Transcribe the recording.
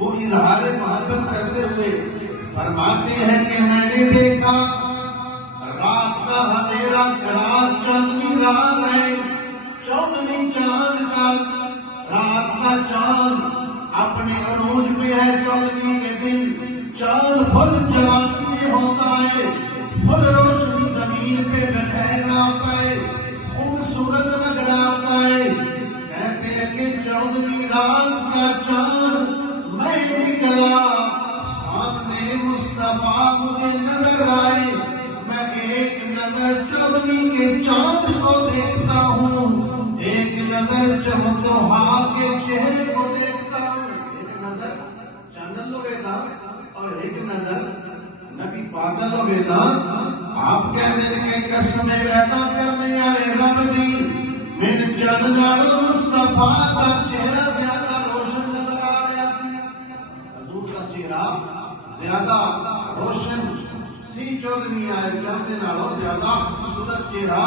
وہ اظہار محبت کرتے ہوئے فرماتے ہیں کہ میں نے دیکھا رات کا اندھیرا رات چاندنی رات ہے، چاندنی چاند کا، رات کا چاند اپنے عروج پہ ہے، چاندنی کے دن چاند فل جوانی میں ہوتا ہے، فل روشنی زمین پہ بخیر آتا ہے، خوبصورت لگ رہا ہوتا ہے۔ کہتے ہیں کہ چاندنی رات کا چاند میں نکلا، سامنے مصطفیٰ مجھے نظر آئے، میں ایک نظر چاندنی کے چاند کو دیکھتا ہوں، ایک نظر چہتوہا کے چہرے کو دیکھتا ہوں۔ ایک نظر چاندن لو بیدا اور ایک نظر نبی پاک لو بیدا۔ آپ کہتے ہیں کہ قسم وعدہ کرنے والے رب دی، میرے چاند نالوں مصطفیٰ کا چہرہ زیادہ روشن نظر آ رہا سی، حضور کا چہرہ زیادہ روشن سی، چودھویں آئے چاند نالوں زیادہ خوبصورت چہرہ